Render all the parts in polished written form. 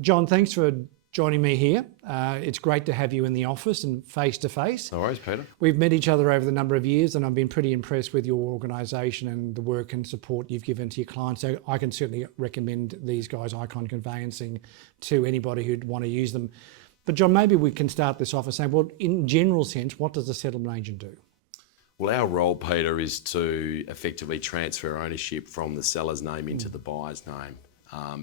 John, thanks for joining me here. It's great to have you in the office and face to face. No worries, Peter. We've met each other over the number of years and I've been pretty impressed with your organisation and the work and support you've given to your clients. So I can certainly recommend these guys, Icon Conveyancing, to anybody who'd want to use them. But John, maybe we can start this off and say, well, in general sense, what does a settlement agent do? Well, our role, Peter, is to effectively transfer ownership from the seller's name into the buyer's name.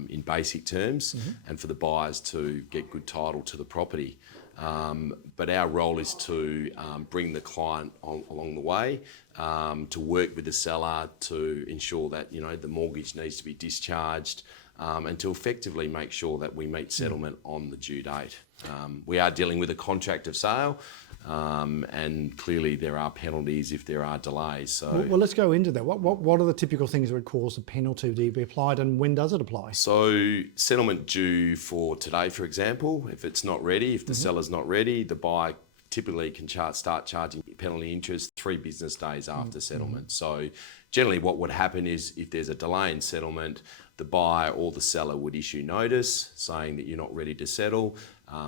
In basic terms, and for the buyers to get good title to the property. But our role is to bring the client along the way, to work with the seller to ensure that the mortgage needs to be discharged, and to effectively make sure that we meet settlement on the due date. We are dealing with a contract of sale, and clearly there are penalties if there are delays. So, well, let's go into that. What are the typical things that would cause a penalty to be applied, and when does it apply? So settlement due for today, for example, if it's not ready, if the seller's not ready, the buyer typically can start charging penalty interest 3 business days after settlement. So generally what would happen is if there's a delay in settlement, the buyer or the seller would issue notice saying that you're not ready to settle.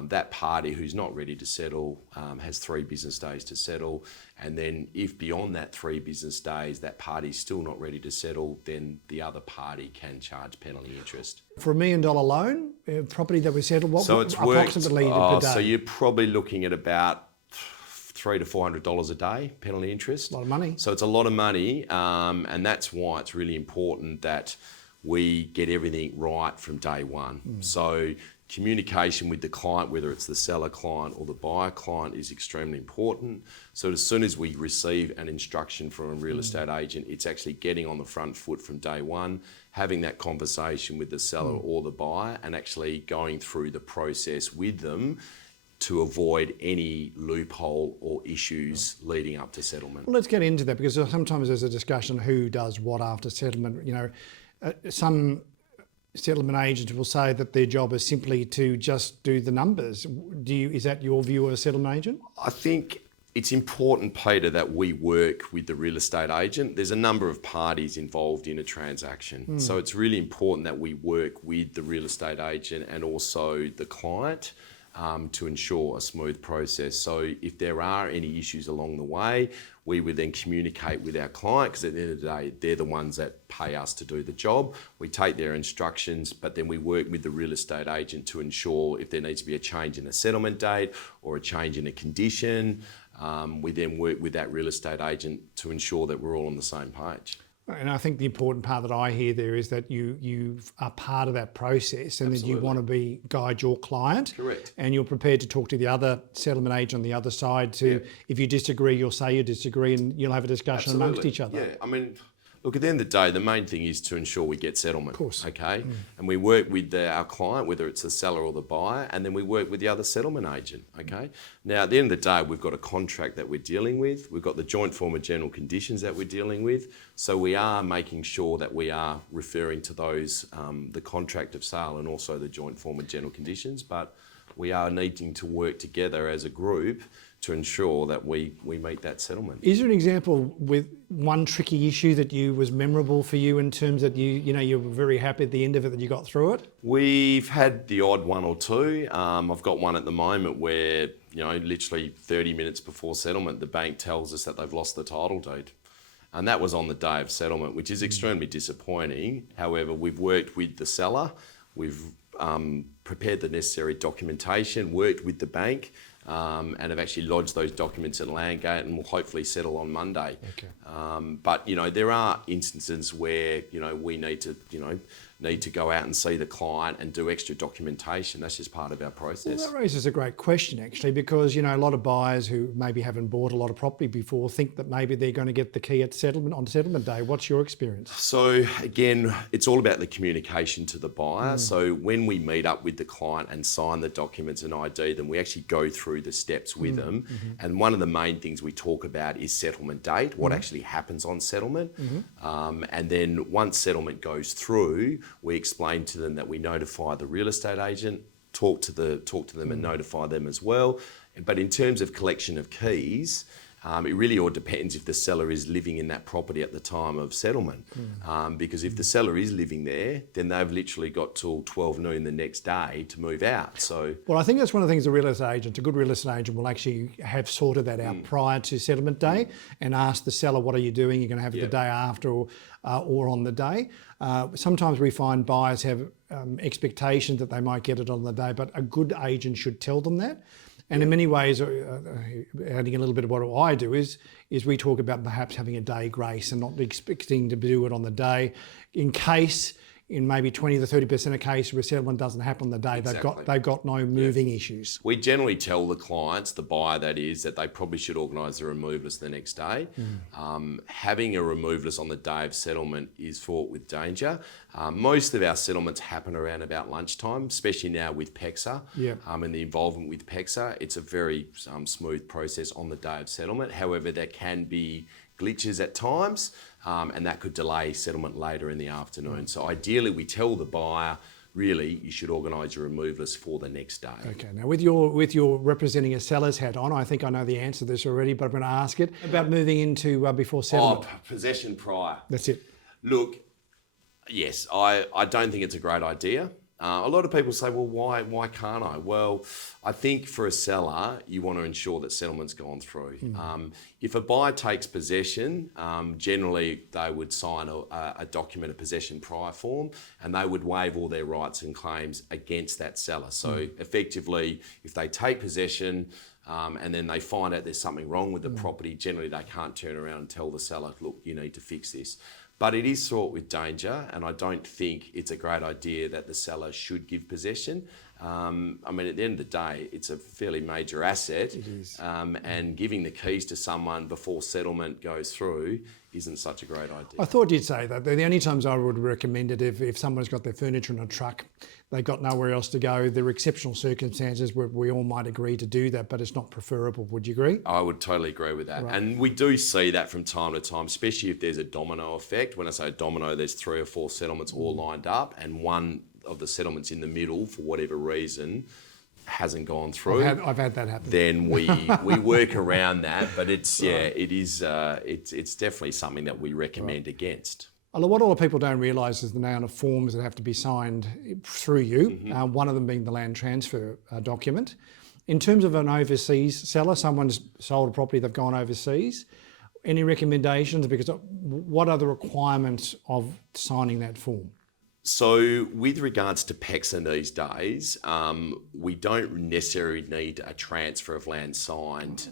That party who's not ready to settle has 3 business days to settle. And then if beyond that 3 business days, that party's still not ready to settle, then the other party can charge penalty interest. For $1 million loan, property that we settled, what so it's approximately worked, per day? So you're probably looking at about $300 to $400 a day penalty interest. A lot of money. So it's a lot of money, and that's why it's really important that we get everything right from day one. So communication with the client, whether it's the seller client or the buyer client, is extremely important. So as soon as we receive an instruction from a real estate agent, it's actually getting on the front foot from day one, having that conversation with the seller or the buyer, and actually going through the process with them to avoid any loophole or issues leading up to settlement. Well, let's get into that, because sometimes there's a discussion who does what after settlement. Some settlement agents will say that their job is simply to just do the numbers. Is that your view of a settlement agent? I think it's important, Peter, that we work with the real estate agent. There's a number of parties involved in a transaction. So it's really important that we work with the real estate agent and also the client to ensure a smooth process. So if there are any issues along the way, we would then communicate with our client, because at the end of the day, they're the ones that pay us to do the job. We take their instructions, but then we work with the real estate agent to ensure if there needs to be a change in a settlement date or a change in a condition. We then work with that real estate agent to ensure that we're all on the same page. And I think the important part that I hear there is that you are part of that process, and Absolutely. that you want to guide your client. Correct. And you're prepared to talk to the other settlement agent on the other side to, if you disagree, you'll say you disagree, and you'll have a discussion amongst each other. Yeah, I mean, look, at the end of the day, the main thing is to ensure we get settlement. Of course. Okay? And we work with our client, whether it's the seller or the buyer, and then we work with the other settlement agent. Okay? Now, at the end of the day, we've got a contract that we're dealing with. We've got the joint form of general conditions that we're dealing with. So we are making sure that we are referring to those, the contract of sale and also the joint form of general conditions. But we are needing to work together as a group to ensure that we meet that settlement. Is there an example with one tricky issue that was memorable for you, in terms that you were very happy at the end of it that you got through it? We've had the odd one or two. I've got one at the moment where, literally 30 minutes before settlement, the bank tells us that they've lost the title deed. And that was on the day of settlement, which is extremely disappointing. However, we've worked with the seller, we've prepared the necessary documentation, worked with the bank, and have actually lodged those documents at Landgate, and will hopefully settle on Monday. Okay. But there are instances where we need to go out and see the client and do extra documentation. That's just part of our process. Well, that raises a great question, actually, because a lot of buyers who maybe haven't bought a lot of property before think that maybe they're going to get the key at on settlement day. What's your experience? So again, it's all about the communication to the buyer. So when we meet up with the client and sign the documents and ID them, we actually go through the steps with them. And one of the main things we talk about is settlement date, what actually happens on settlement. And then once settlement goes through, we explain to them that we notify the real estate agent, talk to them and notify them as well. But in terms of collection of keys, It really all depends if the seller is living in that property at the time of settlement. Because if the seller is living there, then they've literally got till 12 noon the next day to move out. So, Well, I think that's one of the things a real estate agent, a good real estate agent, will actually have sorted that out prior to settlement day and ask the seller, what are you doing? You're going to have it the day after or on the day. Sometimes we find buyers have expectations that they might get it on the day, but a good agent should tell them that. And in many ways, adding a little bit of what I do is we talk about perhaps having a day grace and not expecting to do it on the day, in case in maybe 20 to 30% of cases where settlement doesn't happen on the day, they've got no moving issues. we generally tell the clients, the buyer that is, that they probably should organise the removalist the next day. Having a removalist on the day of settlement is fraught with danger. Most of our settlements happen around about lunchtime, especially now with PEXA and the involvement with PEXA. It's a very smooth process on the day of settlement. However, there can be glitches at times, and that could delay settlement later in the afternoon. So ideally, we tell the buyer, really, you should organise your removalist for the next day. Okay, now with your representing a seller's hat on, I think I know the answer to this already, but I'm going to ask it about moving into before settlement. Possession prior. That's it. Look, yes, I don't think it's a great idea. A lot of people say, well, why can't I? Well, I think for a seller, you want to ensure that settlement's gone through. If a buyer takes possession, generally they would sign a document, a possession prior form, and they would waive all their rights and claims against that seller. So effectively, if they take possession, and then they find out there's something wrong with the property, generally they can't turn around and tell the seller, look, you need to fix this. But it is fraught with danger, and I don't think it's a great idea that the seller should give possession. I mean, at the end of the day, it's a fairly major asset. It is. And giving the keys to someone before settlement goes through isn't such a great idea. I thought you'd say that. The only times I would recommend it if someone's got their furniture in a truck, they've got nowhere else to go. There are exceptional circumstances where we all might agree to do that, but it's not preferable. Would you agree? I would totally agree with that. Right. And we do see that from time to time, especially if there's a domino effect. When I say domino, there's 3 or 4 settlements all lined up, and one of the settlements in the middle, for whatever reason, hasn't gone through. I've had that happen. Then we work around that, but it's it's definitely something that we recommend against. What a lot of people don't realise is the amount of forms that have to be signed through you, one of them being the land transfer document. In terms of an overseas seller, someone's sold a property, they've gone overseas, any recommendations? Because what are the requirements of signing that form? So with regards to PEXA these days, we don't necessarily need a transfer of land signed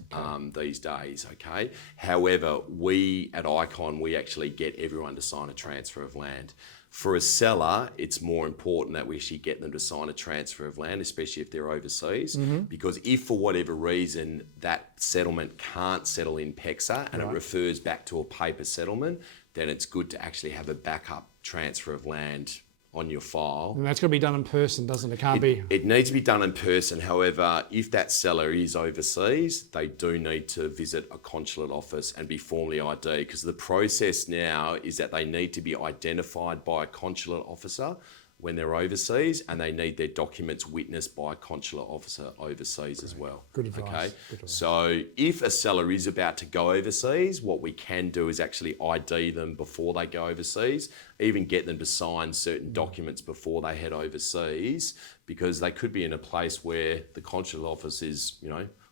these days, okay? However, we at Icon, we actually get everyone to sign a transfer of land. For a seller, it's more important that we actually get them to sign a transfer of land, especially if they're overseas, because if for whatever reason that settlement can't settle in PEXA and it refers back to a paper settlement, then it's good to actually have a backup transfer of land on your file. And that's got to be done in person, doesn't it? It needs to be done in person. However, if that seller is overseas, they do need to visit a consulate office and be formally ID, because the process now is that they need to be identified by a consulate officer when they're overseas, and they need their documents witnessed by a consular officer overseas as well. Good advice. Okay. Good advice. So if a seller is about to go overseas, what we can do is actually ID them before they go overseas, even get them to sign certain documents before they head overseas, because they could be in a place where the consular office is,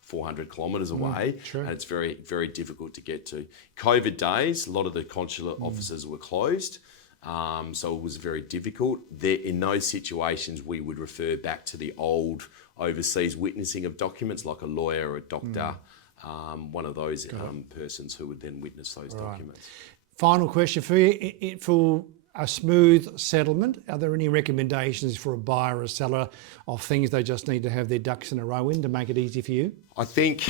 400 kilometres away, and it's very, very difficult to get to. COVID days, a lot of the consular offices were closed. So it was very difficult. In those situations, we would refer back to the old overseas witnessing of documents, like a lawyer or a doctor, one of those persons who would then witness those documents. Final question for you. For a smooth settlement, are there any recommendations for a buyer or seller of things they just need to have their ducks in a row in to make it easy for you? I think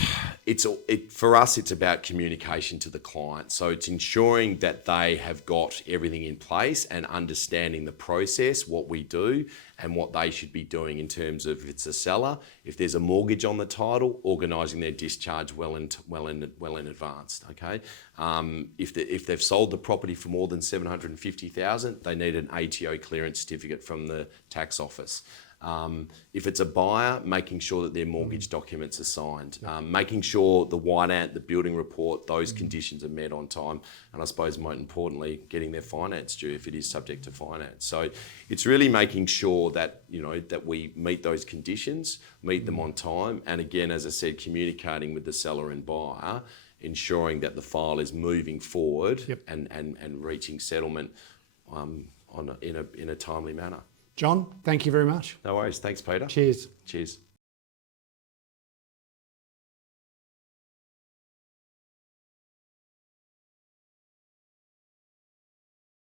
for us, it's about communication to the client. So it's ensuring that they have got everything in place and understanding the process, what we do, and what they should be doing in terms of, if it's a seller, if there's a mortgage on the title, organising their discharge well in advance. Okay, if they've sold the property for more than $750,000, they need an ATO clearance certificate from the tax office. If it's a buyer, making sure that their mortgage documents are signed, making sure the white ant, the building report, those conditions are met on time, and I suppose most importantly, getting their finance due if it is subject to finance. So it's really making sure that, you know, that we meet those conditions, meet them on time, and again, as I said, communicating with the seller and buyer, ensuring that the file is moving forward and reaching settlement in a timely manner. John, thank you very much. No worries. Thanks, Peter. Cheers. Cheers.